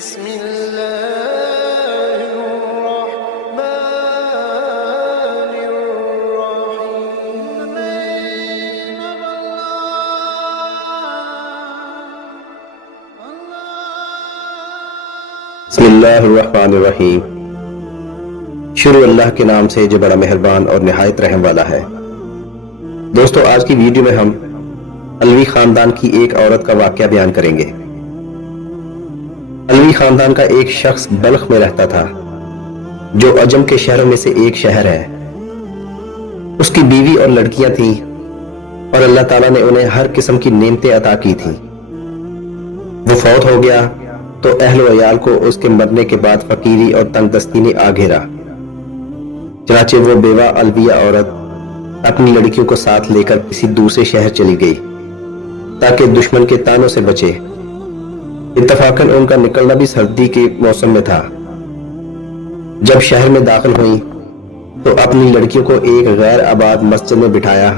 بسم الله الرحمن الرحيم. بسم اللہ الرحمن الرحیم. شروع اللہ کے نام سے جو بڑا مہربان اور نہایت رحم والا ہے. دوستو، آج کی ویڈیو میں ہم علوی خاندان کی ایک عورت کا واقعہ بیان کریں گے. علوی خاندان کا ایک شخص بلخ میں رہتا تھا جو عجم کے شہروں میں سے ایک شہر ہے. اس کی بیوی اور لڑکیاں تھیں اور اللہ تعالیٰ نے انہیں ہر قسم کی نعمتیں عطا کی تھیں. وہ فوت ہو گیا تو اہل و عیال کو اس کے مرنے کے بعد فقیری اور تنگ دستی نے آ گھیرا. چنانچہ وہ بیوہ علویہ عورت اپنی لڑکیوں کو ساتھ لے کر کسی دوسرے شہر چلی گئی تاکہ دشمن کے طعنوں سے بچے. اتفاقاً ان کا نکلنا بھی سردی کے موسم میں تھا. جب شہر میں داخل ہوئیں تو اپنی لڑکیوں کو ایک غیر آباد مسجد میں بٹھایا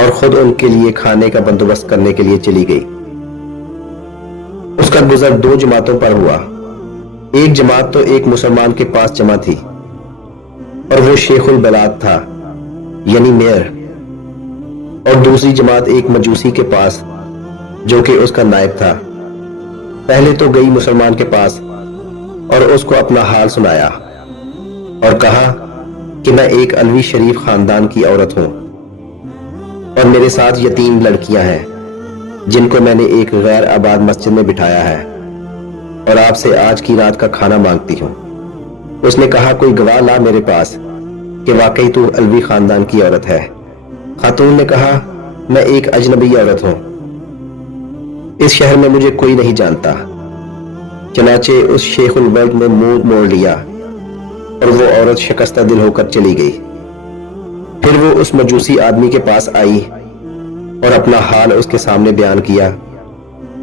اور خود ان کے لیے کھانے کا بندوبست کرنے کے لیے چلی گئی. اس کا گزر دو جماعتوں پر ہوا. ایک جماعت تو ایک مسلمان کے پاس جمع تھی اور وہ شیخ البلاد تھا یعنی میئر، اور دوسری جماعت ایک مجوسی کے پاس جو کہ اس کا نائب تھا. پہلے تو گئی مسلمان کے پاس اور اس کو اپنا حال سنایا اور کہا کہ میں ایک علوی شریف خاندان کی عورت ہوں اور میرے ساتھ یتیم لڑکیاں ہیں جن کو میں نے ایک غیر آباد مسجد میں بٹھایا ہے اور آپ سے آج کی رات کا کھانا مانگتی ہوں. اس نے کہا کوئی گواہ لا میرے پاس کہ واقعی تو علوی خاندان کی عورت ہے. خاتون نے کہا میں ایک اجنبی عورت ہوں، اس شہر میں مجھے کوئی نہیں جانتا. چنانچہ اس شیخ البلد نے منہ موڑ لیا اور وہ عورت شکستہ دل ہو کر چلی گئی. پھر وہ اس مجوسی آدمی کے پاس آئی اور اپنا حال اس کے سامنے بیان کیا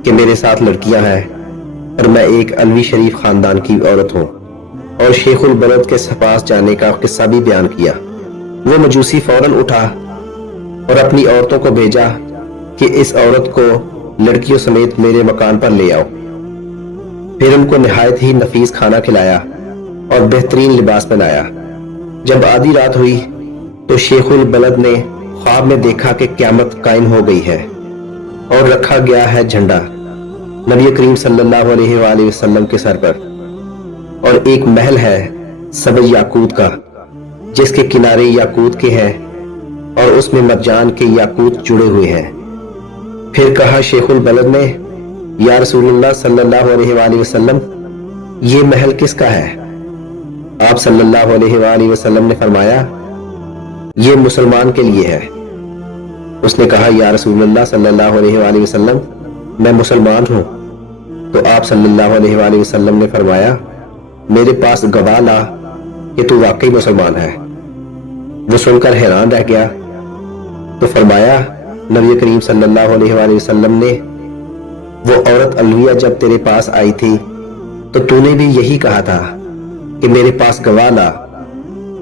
کہ میرے ساتھ لڑکیاں ہیں اور میں ایک علوی شریف خاندان کی عورت ہوں، اور شیخ البلد کے پاس جانے کا قصہ بھی بیان کیا. وہ مجوسی فوراً اٹھا اور اپنی عورتوں کو بھیجا کہ اس عورت کو لڑکیوں سمیت میرے مکان پر لے آؤ. پھر ان کو نہایت ہی نفیس کھانا کھلایا اور بہترین لباس پہنایا. جب آدھی رات ہوئی تو شیخ البلد نے خواب میں دیکھا کہ قیامت قائم ہو گئی ہے اور رکھا گیا ہے جھنڈا نبی کریم صلی اللہ علیہ وآلہ وسلم کے سر پر، اور ایک محل ہے سبز یاقوت کا جس کے کنارے یاقوت کے ہیں اور اس میں مرجان کے یاقوت جڑے ہوئے ہیں. پھر کہا شیخ البلد نے یا رسول اللہ صلی اللہ علیہ وآلہ وسلم یہ محل کس کا ہے؟ آپ صلی اللہ علیہ وآلہ وسلم نے فرمایا یہ مسلمان کے لیے ہے. اس نے کہا یا رسول اللہ صلی اللہ علیہ وآلہ وسلم میں مسلمان ہوں. تو آپ صلی اللہ علیہ وآلہ وسلم نے فرمایا میرے پاس گواہ لا کہ تو واقعی مسلمان ہے. وہ سن کر حیران رہ گیا تو فرمایا نبی کریم صلی اللہ علیہ وآلہ وسلم نے وہ عورت علویہ جب تیرے پاس آئی تھی تو تو نے بھی یہی کہا تھا کہ میرے پاس گواہ لا،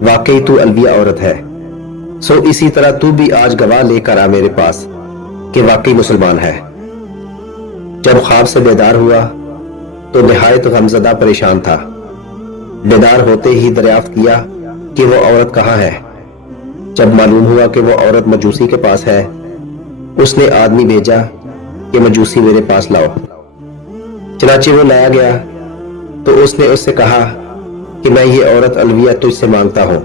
واقعی تو علویہ عورت ہے. سو اسی طرح تو بھی آج گواہ لے کر آ میرے پاس کہ واقعی مسلمان ہے. جب خواب سے بیدار ہوا تو نہایت غمزدہ پریشان تھا. بیدار ہوتے ہی دریافت کیا کہ وہ عورت کہاں ہے. جب معلوم ہوا کہ وہ عورت مجوسی کے پاس ہے، اس نے آدمی بھیجا کہ مجوسی میرے پاس لاؤ. چنانچہ وہ لایا گیا تو اس نے اس سے کہا کہ میں یہ عورت علویہ تجھ سے مانگتا ہوں.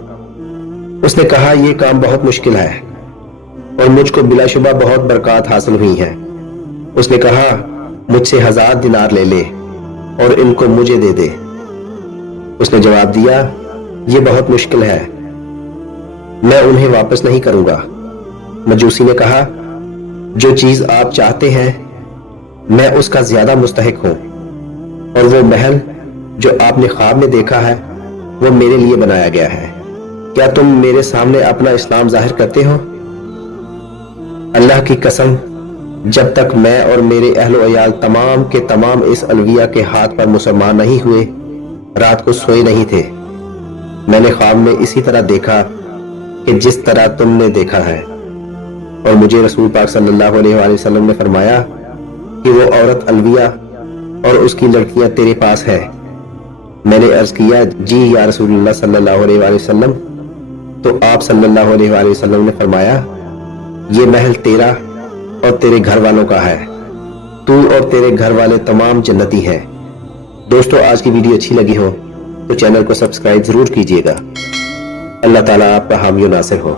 اس نے کہا یہ کام بہت مشکل ہے اور مجھ کو بلا شبہ بہت برکات حاصل ہوئی ہیں. اس نے کہا مجھ سے 1000 دینار لے لے اور ان کو مجھے دے دے. اس نے جواب دیا یہ بہت مشکل ہے، میں انہیں واپس نہیں کروں گا. مجوسی نے کہا جو چیز آپ چاہتے ہیں میں اس کا زیادہ مستحق ہوں، اور وہ محل جو آپ نے خواب میں دیکھا ہے وہ میرے لیے بنایا گیا ہے. کیا تم میرے سامنے اپنا اسلام ظاہر کرتے ہو؟ اللہ کی قسم جب تک میں اور میرے اہل و عیال تمام کے تمام اس علویہ کے ہاتھ پر مسلمان نہیں ہوئے رات کو سوئے نہیں تھے. میں نے خواب میں اسی طرح دیکھا کہ جس طرح تم نے دیکھا ہے، اور مجھے رسول پاک صلی اللہ علیہ وآلہ وسلم نے فرمایا کہ وہ عورت علویہ اور اس کی لڑکیاں تیرے پاس ہے۔ میں نے عرض کیا جی یا رسول اللہ صلی اللہ علیہ وآلہ وسلم۔ تو آپ صلی اللہ علیہ وآلہ وسلم نے فرمایا یہ محل تیرا اور تیرے گھر والوں کا ہے، تو اور تیرے گھر والے تمام جنتی ہیں۔ دوستو آج کی ویڈیو اچھی لگی ہو تو چینل کو سبسکرائب ضرور کیجیے گا۔ اللہ تعالیٰ آپ کا حامی و ناصر ہو۔